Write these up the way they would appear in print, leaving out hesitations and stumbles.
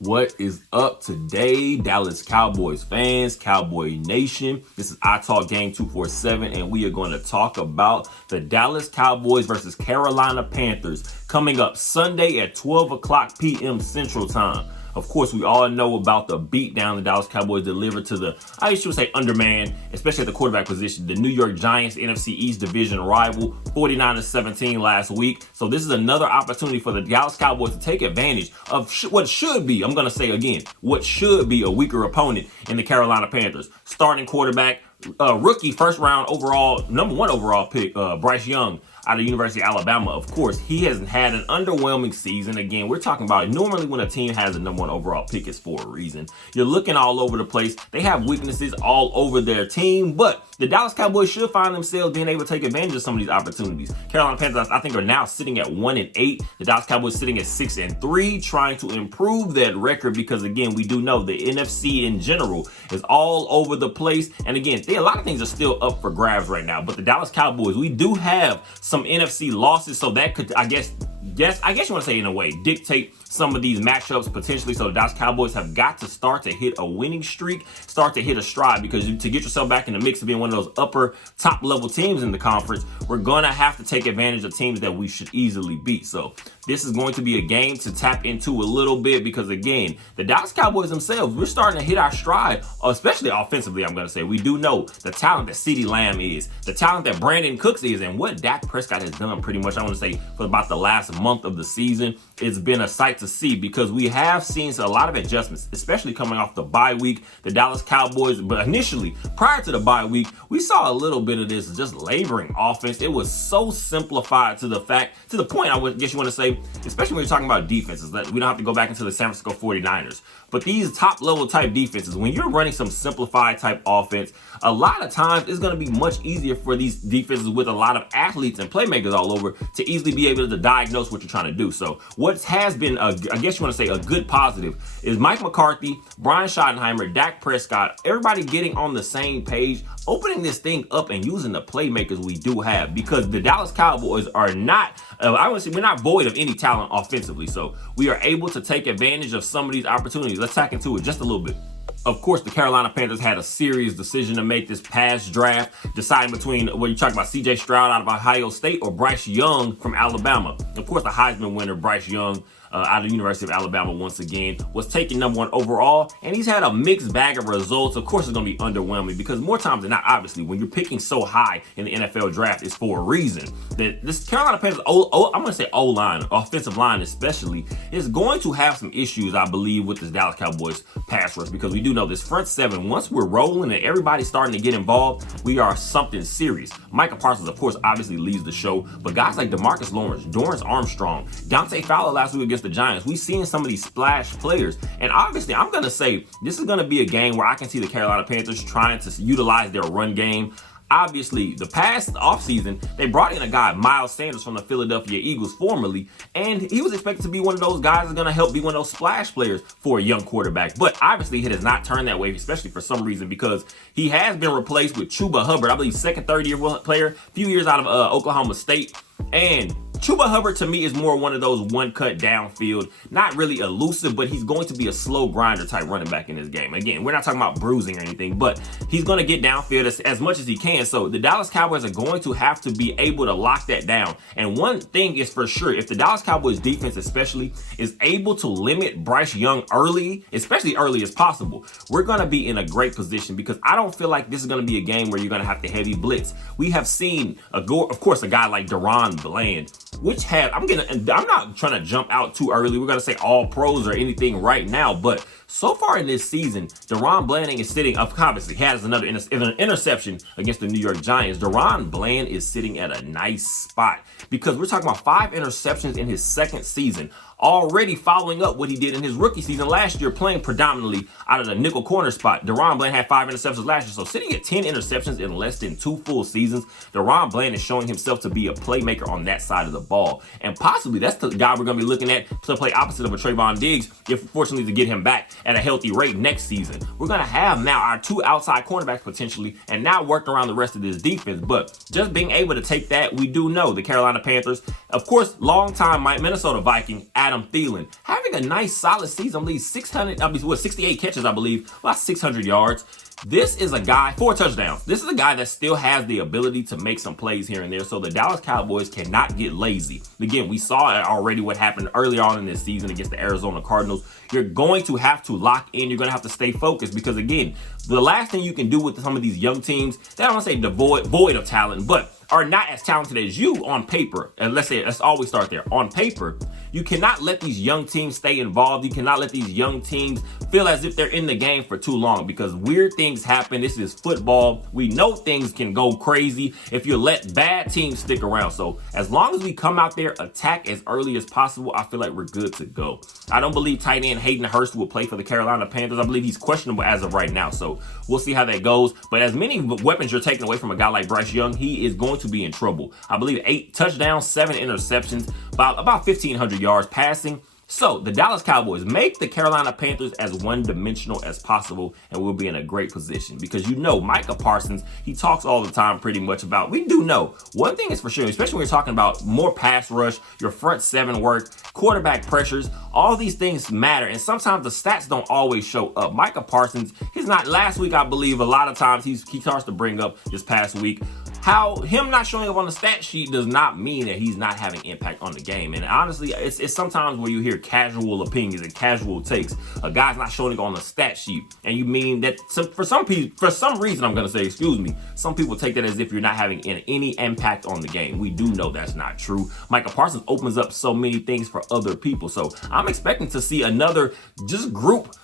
What is up today, Dallas Cowboys fans, Cowboy Nation? This is I Talk Game 247, and we are going to talk about the Dallas Cowboys versus Carolina Panthers coming up Sunday at 12 o'clock p.m. Central Time. Of course, we all know about the beatdown the Dallas Cowboys delivered to the, I should say, underman, especially at the quarterback position, the New York Giants, NFC East division rival, 49-17 last week. So this is another opportunity for the Dallas Cowboys to take advantage of what should be, I'm going to say again, what should be a weaker opponent in the Carolina Panthers. Starting quarterback, rookie first round overall, number one overall pick, Bryce Young out of the University of Alabama. Of course, he has had an underwhelming season. Again, we're talking about normally when a team has a number one overall pick, it's for a reason. You're looking all over the place. They have weaknesses all over their team, but the Dallas Cowboys should find themselves being able to take advantage of some of these opportunities. Carolina Panthers, I think, are now sitting at 1-8. The Dallas Cowboys sitting at 6-3, trying to improve that record because, again, we do know the NFC in general is all over the place. And again, a lot of things are still up for grabs right now. But the Dallas Cowboys, we do have some NFC losses, so that could, I guess you want to say in a way, dictate some of these matchups potentially. So the Dallas Cowboys have got to start to hit a winning streak, start to hit a stride, because to get yourself back in the mix of being one of those upper top level teams in the conference, we're going to have to take advantage of teams that we should easily beat. So this is going to be a game to tap into a little bit because, again, the Dallas Cowboys themselves, we're starting to hit our stride, especially offensively. I'm going to say we do know the talent that CeeDee Lamb is, the talent that Brandon Cooks is, and what Dak Prescott has done pretty much, I want to say, for about the last month of the season. It's been a sight to see because we have seen a lot of adjustments, especially coming off the bye week. The Dallas Cowboys, but initially, prior to the bye week, we saw a little bit of this just laboring offense. It was so simplified to the point, I guess you want to say, especially when you're talking about defenses, that we don't have to go back into the San Francisco 49ers. But these top level type defenses, when you're running some simplified type offense, a lot of times it's going to be much easier for these defenses with a lot of athletes and playmakers all over to easily be able to diagnose what you're trying to do. So what has been, I guess you want to say, a good positive is Mike McCarthy, Brian Schottenheimer, Dak Prescott, everybody getting on the same page, opening this thing up and using the playmakers we do have, because the Dallas Cowboys are not, I would say, we're not void of any talent offensively. So we are able to take advantage of some of these opportunities. Let's tack into it just a little bit. Of course, the Carolina Panthers had a serious decision to make this past draft, deciding between what you're talking about, C.J. Stroud out of Ohio State or Bryce Young from Alabama. Of course, the Heisman winner, Bryce Young, out of the University of Alabama once again, was taken number one overall, and he's had a mixed bag of results. Of course, it's going to be underwhelming because more times than not, obviously, when you're picking so high in the NFL draft, it's for a reason. That this Carolina Panthers, I'm going to say O-line, offensive line especially, is going to have some issues, I believe, with this Dallas Cowboys pass rush, because we do know this front seven, once we're rolling and everybody's starting to get involved, we are something serious. Micah Parsons, of course, obviously leads the show, but guys like DeMarcus Lawrence, Dorrance Armstrong, Dante Fowler last week against the Giants, we've seen some of these splash players. And obviously, I'm going to say this is going to be a game where I can see the Carolina Panthers trying to utilize their run game. Obviously, the past offseason, they brought in a guy, Miles Sanders from the Philadelphia Eagles formerly, and he was expected to be one of those guys that's going to help be one of those splash players for a young quarterback. But obviously, it has not turned that way, especially for some reason, because he has been replaced with Chuba Hubbard, I believe second, third year player, a few years out of Oklahoma State. And Chuba Hubbard, to me, is more one of those one-cut downfield, not really elusive, but he's going to be a slow grinder type running back in this game. Again, we're not talking about bruising or anything, but he's going to get downfield as much as he can. So the Dallas Cowboys are going to have to be able to lock that down. And one thing is for sure, if the Dallas Cowboys defense especially is able to limit Bryce Young early, especially early as possible, we're going to be in a great position, because I don't feel like this is going to be a game where you're going to have to heavy blitz. We have seen, of course, a guy like Deron Bland, which I'm not trying to jump out too early. We're going to say all pros or anything right now, but so far in this season, Deron Bland is sitting, obviously has another interception against the New York Giants. Deron Bland is sitting at a nice spot because we're talking about 5 interceptions in his second season, already following up what he did in his rookie season last year, playing predominantly out of the nickel corner spot. Deron Bland had 5 interceptions last year, so sitting at 10 interceptions in less than 2 full seasons, Deron Bland is showing himself to be a playmaker on that side of the ball. And possibly that's the guy we're going to be looking at to play opposite of a Trayvon Diggs, if fortunately to get him back at a healthy rate next season. We're going to have now our 2 outside cornerbacks potentially, and now working around the rest of this defense. But just being able to take that, we do know the Carolina Panthers, of course, longtime Minnesota Viking, Adam Thielen, having a nice solid season. I believe 68 catches, I believe, about 600 yards. This is a guy, 4 touchdowns. This is a guy that still has the ability to make some plays here and there. So the Dallas Cowboys cannot get lazy. Again, we saw already what happened early on in this season against the Arizona Cardinals. You're going to have to lock in. You're going to have to stay focused because, again, the last thing you can do with some of these young teams, I don't want to say void of talent, but are not as talented as you on paper. And let's always start there. On paper, you cannot let these young teams stay involved. You cannot let these young teams feel as if they're in the game for too long because weird things happen. This is football. We know things can go crazy if you let bad teams stick around. So as long as we come out there, attack as early as possible, I feel like we're good to go. I don't believe tight end Hayden Hurst will play for the Carolina Panthers. I believe he's questionable as of right now. So we'll see how that goes. But as many weapons you're taking away from a guy like Bryce Young, he is going to be in trouble. I believe 8 touchdowns, 7 interceptions, about 1,500 yards passing. So the Dallas Cowboys make the Carolina Panthers as one-dimensional as possible, and we'll be in a great position because Micah Parsons, he talks all the time pretty much about, we do know, one thing is for sure, especially when you're talking about more pass rush, your front seven work, quarterback pressures, all these things matter, and sometimes the stats don't always show up. Micah Parsons, he's not, last week I believe a lot of times he starts to bring up this past week, how him not showing up on the stat sheet does not mean that he's not having impact on the game. And honestly, it's sometimes where you hear casual opinions and casual takes. A guy's not showing up on the stat sheet, and you mean that for some reason, I'm going to say, some people take that as if you're not having any impact on the game. We do know that's not true. Micah Parsons opens up so many things for other people. So I'm expecting to see another just group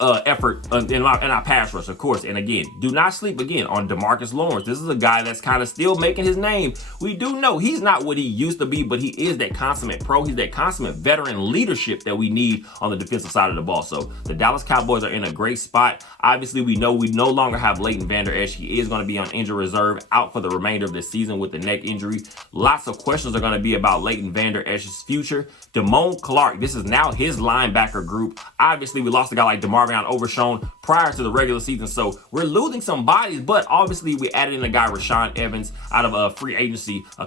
effort in our pass rush, of course. And again, do not sleep again on DeMarcus Lawrence. This is a guy that's kind of still making his name. We do know he's not what he used to be, but he is that consummate pro. He's that consummate veteran leadership that we need on the defensive side of the ball. So the Dallas Cowboys are in a great spot. Obviously, we know we no longer have Leighton Vander Esch. He is going to be on injury reserve, out for the remainder of this season with the neck injury. Lots of questions are going to be about Leighton Vander Esch's future. Damone Clark, this is now his linebacker group. Obviously, we lost a guy like DeMarvion Overshown prior to the regular season, so we're losing some bodies, but obviously we added in a guy, Rashaan Evans, out of a free agency a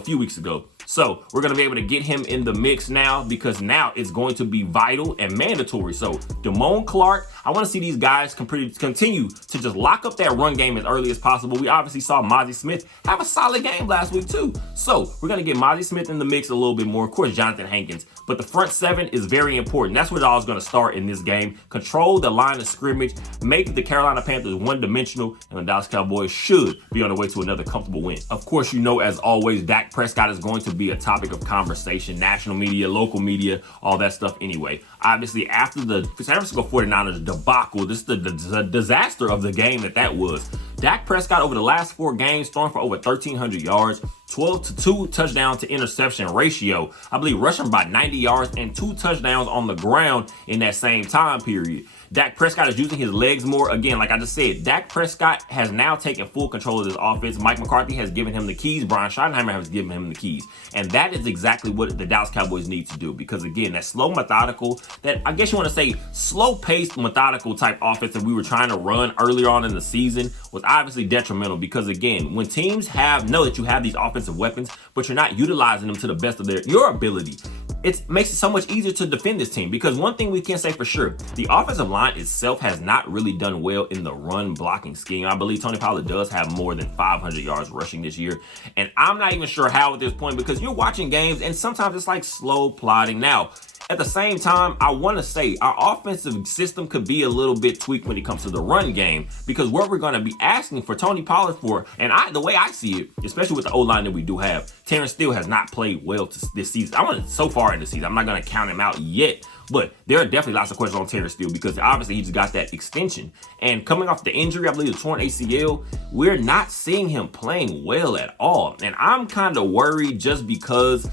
few weeks ago. So we're going to be able to get him in the mix now because now it's going to be vital and mandatory. So Damone Clark, I want to see these guys continue to just lock up that run game as early as possible. We obviously saw Mozzie Smith have a solid game last week too. So we're going to get Mozzie Smith in the mix a little bit more. Of course, Jonathan Hankins. But the front seven is very important. That's where it all is going to start in this game. Control the line of scrimmage. Make the Carolina Panthers one-dimensional. And the Dallas Cowboys should be on the way to another comfortable win. Of course, as always, Dak Prescott is going to be a topic of conversation. National media, local media, all that stuff anyway. Obviously, after the San Francisco 49ers debacle, this is the disaster of the game that was. Dak Prescott over the last 4 games throwing for over 1,300 yards, 12-2 touchdown to interception ratio. I believe rushing about 90 yards and 2 touchdowns on the ground in that same time period. Dak Prescott is using his legs more. Again, like I just said, Dak Prescott has now taken full control of this offense. Mike McCarthy has given him the keys. Brian Schottenheimer has given him the keys. And that is exactly what the Dallas Cowboys need to do. Because again, that slow, methodical, that I guess you want to say slow-paced, methodical type offense that we were trying to run earlier on in the season was obviously detrimental. Because again, when teams know that you have these offensive weapons, but you're not utilizing them to the best of your ability, it makes it so much easier to defend this team. Because one thing we can say for sure, the offensive line itself has not really done well in the run blocking scheme. I believe Tony Pollard does have more than 500 yards rushing this year. And I'm not even sure how at this point, because you're watching games and sometimes it's like slow plodding. Now, at the same time, I want to say our offensive system could be a little bit tweaked when it comes to the run game, because what we're going to be asking for Tony Pollard for, and the way I see it, especially with the O-line that we do have, Terrence Steele has not played well this season. So far in the season, I'm not going to count him out yet, but there are definitely lots of questions on Terrence Steele because obviously he just got that extension. And coming off the injury, I believe the torn ACL, we're not seeing him playing well at all. And I'm kind of worried just because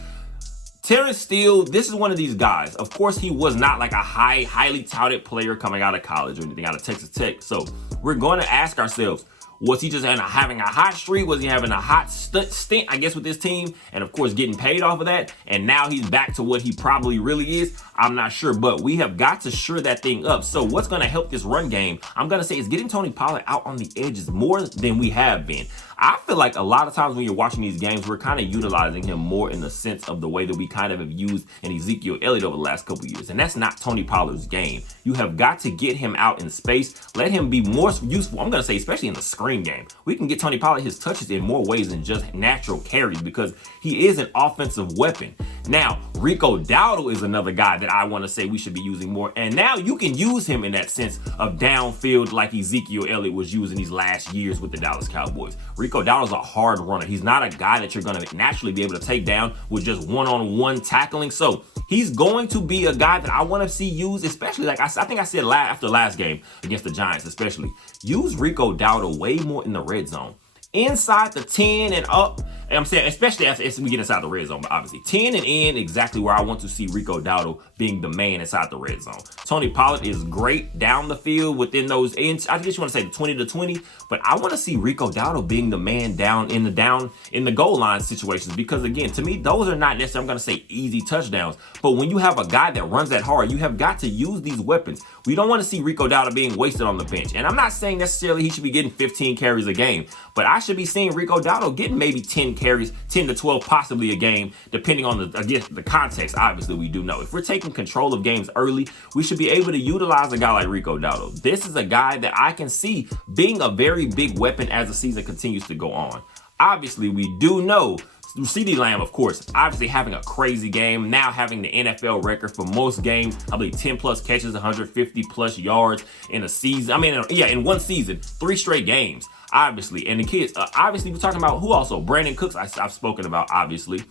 Terrence Steele, this is one of these guys. Of course, he was not like a highly touted player coming out of college or anything, out of Texas Tech. So we're going to ask ourselves, was he just having a hot streak? Was he having a hot stint, I guess, with this team? And of course, getting paid off of that. And now he's back to what he probably really is. I'm not sure, but we have got to shore that thing up. So what's going to help this run game, I'm going to say, is getting Tony Pollard out on the edges more than we have been. I feel like a lot of times when you're watching these games, we're kind of utilizing him more in the sense of the way that we kind of have used an Ezekiel Elliott over the last couple of years. And that's not Tony Pollard's game. You have got to get him out in space. Let him be more useful. I'm going to say, especially in the screen game. We can get Tony Pollard his touches in more ways than just natural carries because he is an offensive weapon. Now, Rico Dowdle is another guy that I want to say we should be using more. And now you can use him in that sense of downfield like Ezekiel Elliott was using these last years with the Dallas Cowboys. Rico Dowdle's a hard runner. He's not a guy that you're going to naturally be able to take down with just one-on-one tackling. So he's going to be a guy that I want to see used, especially like I think I said after last game against the Giants, especially. Use Rico Dowdle way more in the red zone. Inside the 10 and up, I'm saying, especially as we get inside the red zone, but obviously 10 and in, exactly where I want to see Rico Dowdle being the man inside the red zone. Tony Pollard is great down the field within those, I just want to say the 20 to 20, but I want to see Rico Dowdle being the man down in the goal line situations, because again, to me, those are not necessarily, I'm going to say easy touchdowns, but when you have a guy that runs that hard, you have got to use these weapons. We don't want to see Rico Dowdle being wasted on the bench. And I'm not saying necessarily he should be getting 15 carries a game, but I should be seeing Rico Dowdle getting maybe 10 carries, 10 to 12 possibly a game, depending on the context. Obviously, we do know. If we're taking control of games early, we should be able to utilize a guy like Rico Dowdle. This is a guy that I can see being a very big weapon as the season continues to go on. Obviously, we do know CeeDee Lamb, of course, obviously having a crazy game, now having the NFL record for most games, I believe 10 plus catches, 150 plus yards in a season. In one season, 3 straight games, obviously. And the kids, obviously, we're talking about who also? Brandon Cooks, I've spoken about, obviously.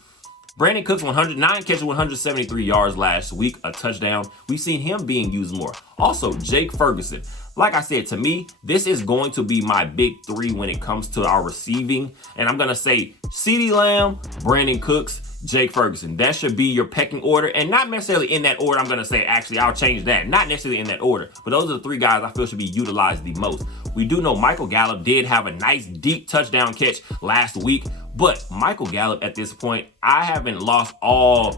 Brandon Cooks, 109 catches, 173 yards last week, a touchdown. We've seen him being used more. Also, Jake Ferguson. Like I said, to me, this is going to be my big 3 when it comes to our receiving. And I'm going to say CeeDee Lamb, Brandon Cooks, Jake Ferguson. That should be your pecking order. And not necessarily in that order. I'm going to say, actually, I'll change that. Not necessarily in that order. But those are the 3 guys I feel should be utilized the most. We do know Michael Gallup did have a nice deep touchdown catch last week. But Michael Gallup, at this point, I haven't lost all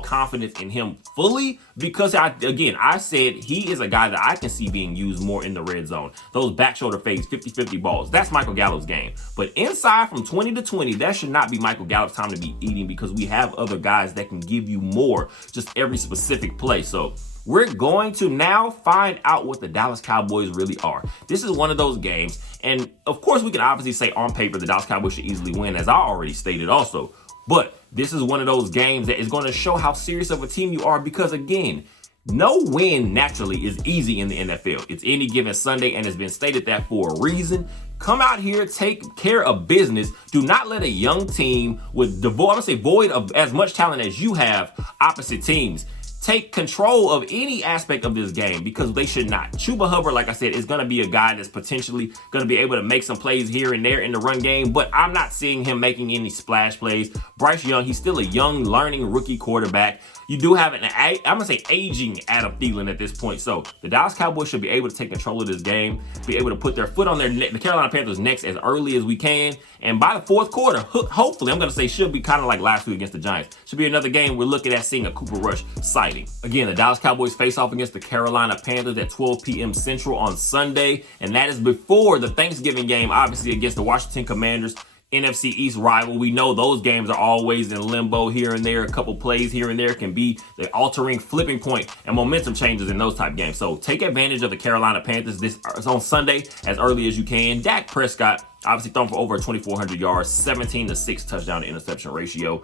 confidence in him fully, because I said he is a guy that I can see being used more in the red zone. Those back shoulder fades, 50-50 balls. That's Michael Gallup's game. But inside from 20 to 20, that should not be Michael Gallup's time to be eating, because we have other guys that can give you more just every specific play. So we're going to now find out what the Dallas Cowboys really are. This is one of those games, and of course we can obviously say on paper the Dallas Cowboys should easily win, as I already stated also. But this is one of those games that is going to show how serious of a team you are, because again, no win naturally is easy in the NFL. It's any given Sunday, and it's been stated that for a reason. Come out here, take care of business. Do not let a young team with void of as much talent as you have, opposite teams, take control of any aspect of this game, because they should not. Chuba Hubbard, like I said, is going to be a guy that's potentially going to be able to make some plays here and there in the run game, but I'm not seeing him making any splash plays. Bryce Young, he's still a young, learning rookie quarterback. You do have aging Adam Thielen at this point. So the Dallas Cowboys should be able to take control of this game, be able to put their foot on the Carolina Panthers' necks as early as we can. And by the fourth quarter, hopefully, I'm going to say should be kind of like last week against the Giants. Should be another game we're looking at seeing a Cooper Rush sighting. Again, the Dallas Cowboys face off against the Carolina Panthers at 12 p.m. Central on Sunday. And that is before the Thanksgiving game, obviously, against the Washington Commanders, NFC East rival. We know those games are always in limbo here and there. A couple plays here and there can be the altering flipping point and momentum changes in those type games. So take advantage of the Carolina Panthers. This is on Sunday as early as you can. Dak Prescott obviously thrown for over 2,400 yards, 17-6 touchdown to interception ratio.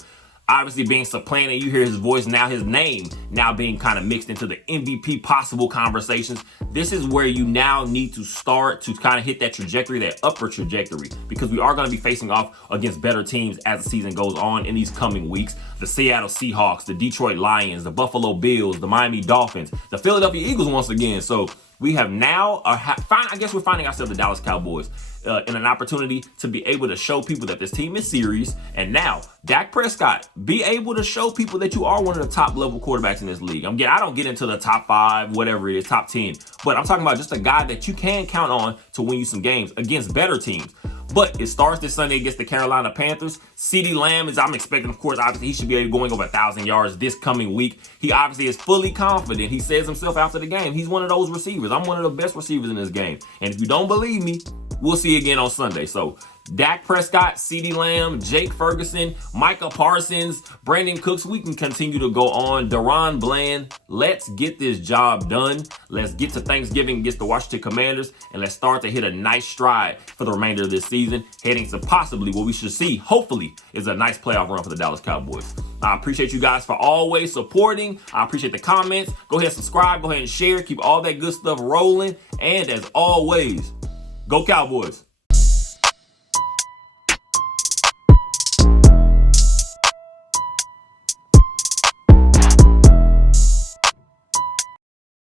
Obviously being supplanted, you hear his voice now, his name now being kind of mixed into the MVP possible conversations. This is where you now need to start to kind of hit that trajectory, that upper trajectory, because we are going to be facing off against better teams as the season goes on in these coming weeks. The Seattle Seahawks, the Detroit Lions, the Buffalo Bills, the Miami Dolphins, the Philadelphia Eagles once again. So we have now, I guess we're finding ourselves the Dallas Cowboys in an opportunity to be able to show people that this team is serious. And now, Dak Prescott, be able to show people that you are one of the top level quarterbacks in this league. I don't get into the top 5, whatever it is, top 10, but I'm talking about just a guy that you can count on to win you some games against better teams. But it starts this Sunday against the Carolina Panthers. CeeDee Lamb, I'm expecting, of course, obviously he should be going over 1,000 yards this coming week. He obviously is fully confident. He says himself after the game, he's one of those receivers. I'm one of the best receivers in this game. And if you don't believe me, we'll see again on Sunday. So Dak Prescott, CeeDee Lamb, Jake Ferguson, Micah Parsons, Brandon Cooks. We can continue to go on. Deron Bland. Let's get this job done. Let's get to Thanksgiving against the Washington Commanders, and let's start to hit a nice stride for the remainder of this season, heading to possibly what we should see, hopefully, is a nice playoff run for the Dallas Cowboys. I appreciate you guys for always supporting. I appreciate the comments. Go ahead and subscribe. Go ahead and share. Keep all that good stuff rolling. And as always, go Cowboys.